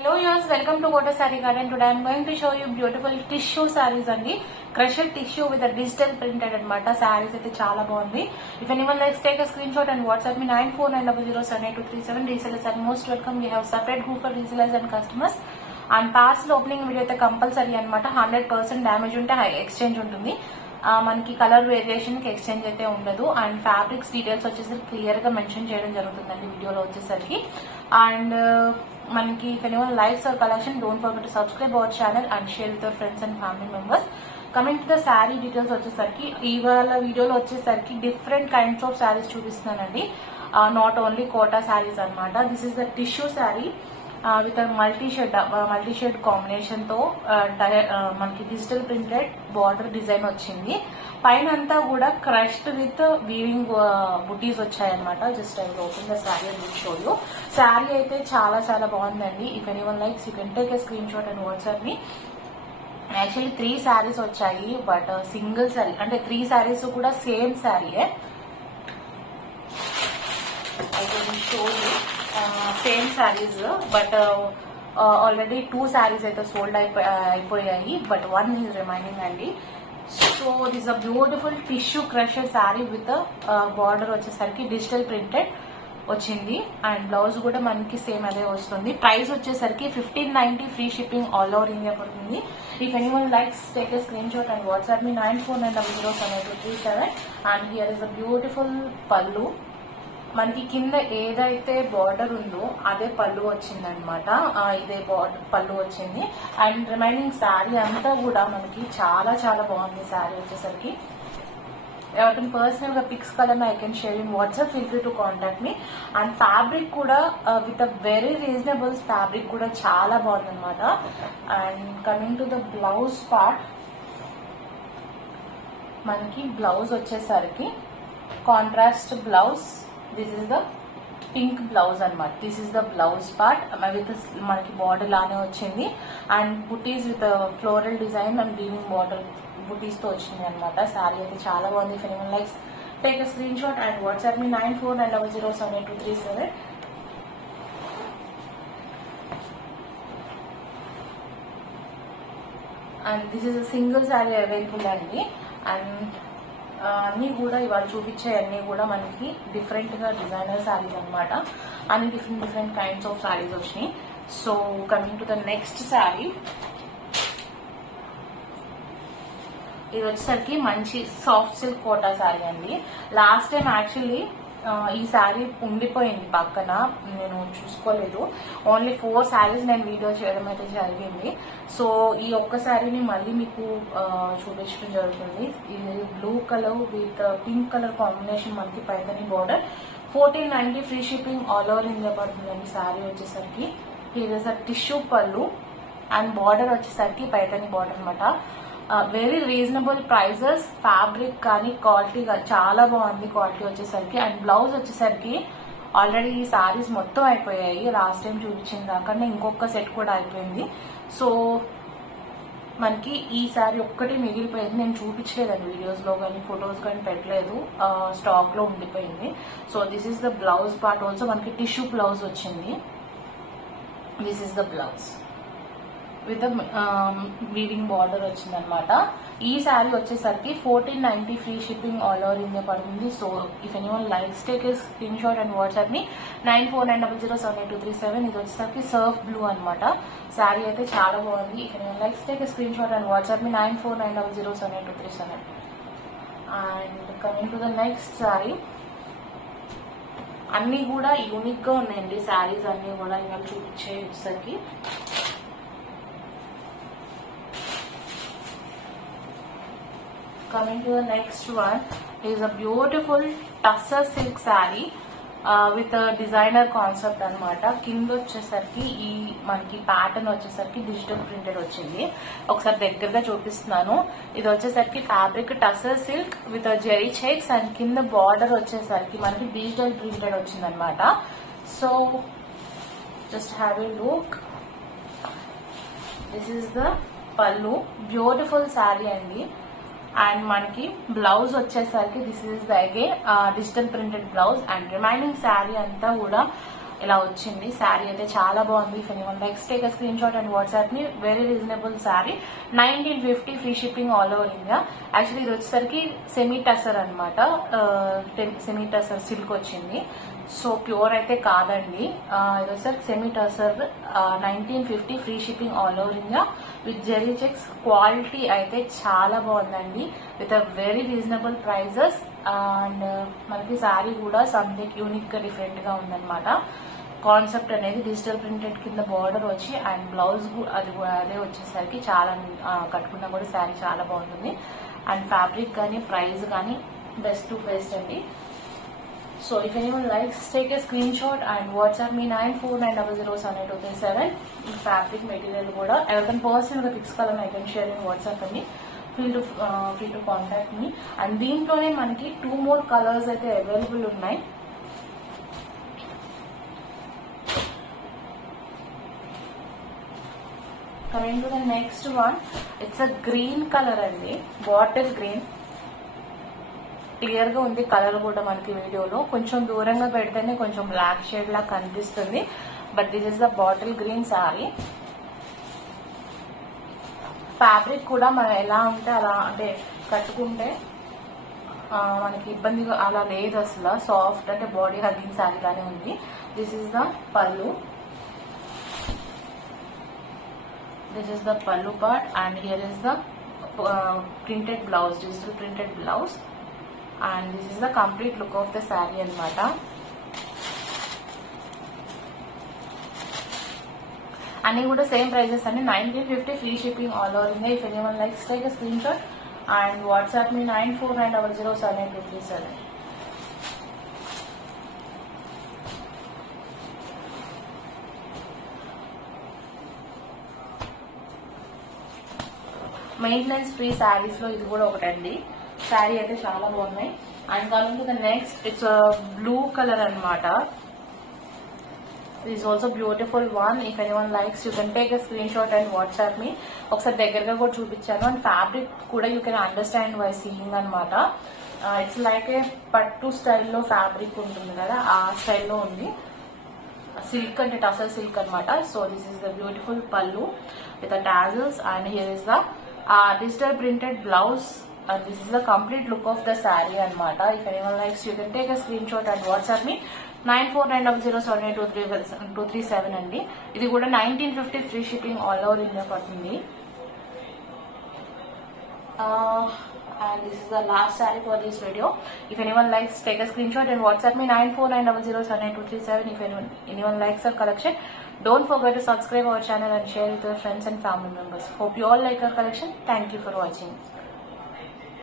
Hello viewers, welcome to Kota Saree Garden. Today I am going to show you beautiful tissue sarees andi. Crushed tissue with a digital printed anamata. Sarees aithe chaala baagundi. If anyone likes, take a screenshot and WhatsApp me 9490078237. Resellers are most welcome. We have separate group for resellers and customers. And parcel opening video aithe compulsory anamata. 100% damage unte high exchange ఉంటుంది. మనకి colour variation కి exchange అయితే ఉండదు. And fabrics details వచ్చేసరికి clear గా mention చేయడం జరుగుతుందండి వీడియోలో వచ్చేసరికి. అండ్ మనకి if anyone likes our collection, don't forget to subscribe our channel and share with your friends and family members. Coming to the sari details వచ్చేసరికి ఇవాళ వీడియోలో వచ్చేసరికి డిఫరెంట్ కైండ్స్ ఆఫ్ శారీస్ చూపిస్తున్నానండి. నాట్ ఓన్లీ కోటా శారీస్ అనమాట. This is the tissue sari with multi shade combination తో మనకి digital printed border design వచ్చింది. పైన అంతా కూడా క్రష్డ్ విత్ వీవింగ్ బుటీస్ వచ్చాయన్నమాట. Just I will open the sari and show you. Sari అయితే చాలా చాలా బాగుందండి. If anyone likes you can take a screenshot and WhatsApp me. Actually 3 saris వచ్చాయి, బట్ సింగిల్ శారీ అంటే 3 శారీస్ కూడా సేమ్ శారీయే. I can show you same saris, but already 2 saris అయితే sold అయిపోయాయి, బట్ 1 ఈజ్ రిమైనింగ్ అండి. So this a beautiful tissue crusher sari with border వచ్చేసరికి digital printed వచ్చింది. And blouse కూడా మనకి సేమ్ అదే వస్తుంది. ప్రైస్ వచ్చేసరికి 1590 free shipping all over India పడుతుంది. If anyone likes, take a screenshot and WhatsApp me 9490078237. And here is a beautiful pallu. మనకి కింద ఏదైతే బార్డర్ ఉందో అదే పళ్ళు వచ్చిందనమాట. ఇదే పళ్ళు వచ్చింది. అండ్ రిమైనింగ్ శారీ అంతా కూడా మనకి చాలా చాలా బాగుంది. శారీ వచ్చేసరికి ఎవరికైనా పర్సనల్ గా pics colour I can share in WhatsApp, feel free to contact me. And fabric కూడా with a very reasonable fabric కూడా చాలా బాగుంది అనమాట. And coming to the blouse part, మనకి బ్లౌజ్ వచ్చేసరికి contrast blouse. This is the pink blouse అనమాట. This is the blouse part with మనకి border లానే వచ్చింది. And butis with floral design and weaving border butis తో వచ్చింది అనమాట. శారీ అయితే చాలా బాగుంది. If anyone likes, take a screenshot and WhatsApp me 9490078237. And this is a single sari available అండి. అండ్ అన్ని కూడా ఇవాళ చూపించే అన్ని కూడా మనకి డిఫరెంట్ గా డిజైనర్ శారీస్ అనమాట. అన్ని డిఫరెంట్ కైండ్స్ ఆఫ్ శారీస్ వచ్చినాయి. So coming to the next sari, ఇది వచ్చేసరికి మంచి సాఫ్ట్ సిల్క్ కోటా శారీ అండి. లాస్ట్ టైం యాక్చువల్లీ ఈ శారీ ఉండిపోయింది పక్కన, నేను చూసుకోలేదు. ఓన్లీ 4 శారీస్ నేను వీడియో చేయడం అయితే జరిగింది. సో ఈ ఒక్క శారీని మళ్ళీ మీకు చూపించడం జరుగుతుంది. ఇది blue colour with pink colour combination మనకి Paithani border. 1490 free shipping all over India పడుతుందండి. శారీ వచ్చేసరికి ఇది is a tissue pallu and border వచ్చేసరికి పైతని బార్డర్ అనమాట. Very reasonable prices. ఫ్యాబ్రిక్ కానీ క్వాలిటీ చాలా బాగుంది క్వాలిటీ వచ్చేసరికి. అండ్ బ్లౌజ్ వచ్చేసరికి ఆల్రెడీ ఈ శారీస్ మొత్తం అయిపోయాయి. లాస్ట్ టైం చూపించిన దాకా ఇంకొక సెట్ కూడా అయిపోయింది. సో మనకి ఈ శారీ ఒక్కటి మిగిలిపోయింది. నేను చూపించలేదండి వీడియోస్ లో కానీ ఫొటోస్ కానీ పెట్టలేదు, స్టాక్ లో ఉండిపోయింది. So this is the blouse part. Also మనకి టిష్యూ బ్లౌజ్ వచ్చింది. This is the blouse with weaving border వచ్చిందనమాట. ఈ శారీ వచ్చేసరికి 1490 free shipping all over India పడుతుంది. So if anyone likes, take a screenshot and WhatsApp ని 9490078237. ఇది వచ్చేసరికి Surf blue అనమాట. శారీ అయితే చాలా బాగుంది. If anyone likes, take a screenshot and WhatsApp ని 9490078237. And coming to the next sari, అన్ని కూడా యూనిక్ గా ఉన్నాయండి శారీస్ అన్ని కూడా ఇవాళ చూపించేసరికి. Coming to the next one is a beautiful tussar silk saree with a designer concept అనమాట. కింద వచ్చేసరికి ఈ మనకి ప్యాటర్న్ వచ్చేసరికి డిజిటల్ ప్రింటెడ్ వచ్చింది. ఒకసారి దగ్గరగా చూపిస్తున్నాను. ఇది వచ్చేసరికి fabric tussar silk with zari checks and కింద బార్డర్ వచ్చేసరికి మనకి డిజిటల్ ప్రింటెడ్ వచ్చింది అనమాట. So just have a look. This is the pallu. Beautiful sari అండి. అండ్ మనకి బ్లౌజ్ వచ్చేసరికి this is the again digital printed blouse. And remaining sari అంతా కూడా ఇలా వచ్చింది. శారీ అయితే చాలా బాగుంది. If anyone likes take a screenshot and WhatsApp me. Very reasonable sari, 1950, free shipping all over India. Actually ఇది వచ్చేసరికి సెమీ టసర్ అనమాట, సెమీ టసర్ సిల్క్ వచ్చింది. సో ప్యూర్ అయితే కాదండి. ఇది వచ్చేసరికి semi tussar, 1950, free shipping all over India with zari checks. Quality అయితే చాలా బాగుందండి, with a very reasonable prices. And మనకి శారీ కూడా సంథింగ్ యూనిక్ గా డిఫరెంట్ గా ఉందన్నమాట. కాన్సెప్ట్ అనేది డిజిటల్ ప్రింటెడ్ కింద బార్డర్ వచ్చి అండ్ బ్లౌజ్ అదే వచ్చేసరికి చాలా కట్టుకున్నా కూడా శారీ చాలా బాగుంటుంది. అండ్ ఫ్యాబ్రిక్ కానీ ప్రైస్ కానీ బెస్ట్ టు బెస్ట్ అండి. So if anyone likes take a screenshot and WhatsApp me 9490078237. ఈ ఫ్యాబ్రిక్ మెటీరియల్ కూడా ఎవరికైనా పర్సనల్ గా పిక్స్ కావాలని I can share in WhatsApp అండి. Free to contact me. And దీంట్లోనే మనకి 2 more కలర్స్ అయితే అవైలబుల్ ఉన్నాయి. Coming to the next one, it's a green colour అండి, బాటిల్ గ్రీన్. క్లియర్ గా ఉంది కలర్ కూడా మనకి వీడియోలో. కొంచెం దూరంగా పెడితేనే కొంచెం బ్లాక్ షేడ్ లా కనిపిస్తుంది. But this is the bottle green sari. Fabric కూడా మనం ఎలా ఉంటే అలా, అంటే కట్టుకుంటే మనకి ఇబ్బంది అలా లేదు అసలు. సాఫ్ట్ అంటే బాడీ హగ్గింగ్ శారీ లానే ఉంది. దిస్ ఇస్ ద పల్లు, దిస్ ఇస్ ద పల్లు part and here is the printed blouse, digital printed blouse. And this is the complete look of the sari అనమాట. అన్ని కూడా సేమ్ ప్రైజెస్ అండి, 1950, free shipping all over India. If anyone likes take a screen shot and WhatsApp me 9490078237. Maintenance free saris లో ఇది కూడా ఒకటండి. శారీ అయితే చాలా బాగున్నాయి. And coming to the next, it's blue colour అనమాట. This is also beautiful one. If anyone likes, you can take a screenshot and WhatsApp me. ఒకసారి దగ్గరగా కూడా చూపించాను. అండ్ ఫ్యాబ్రిక్ కూడా you can understand by seeing అనమాట. It's like ఏ పట్టు స్టైల్లో fabric ఉంటుంది కదా, ఆ స్టైల్లో ఉంది. సిల్క్ అంటే టసర్ సిల్క్ అనమాట. So this is the beautiful pallu with the tassels and here is the digital printed blouse. This is the complete look of the saree anamata. If anyone likes, you can take a screenshot and WhatsApp me 9490078237 andi. Idi kuda 1950 free shipping all over India padutundi. And this is the last saree for this video. If anyone likes, take a screenshot and WhatsApp me 9490078237. If anyone likes our collection, don't forget to subscribe our channel and share with your friends and family members. Hope you all like our collection. Thank you for watching.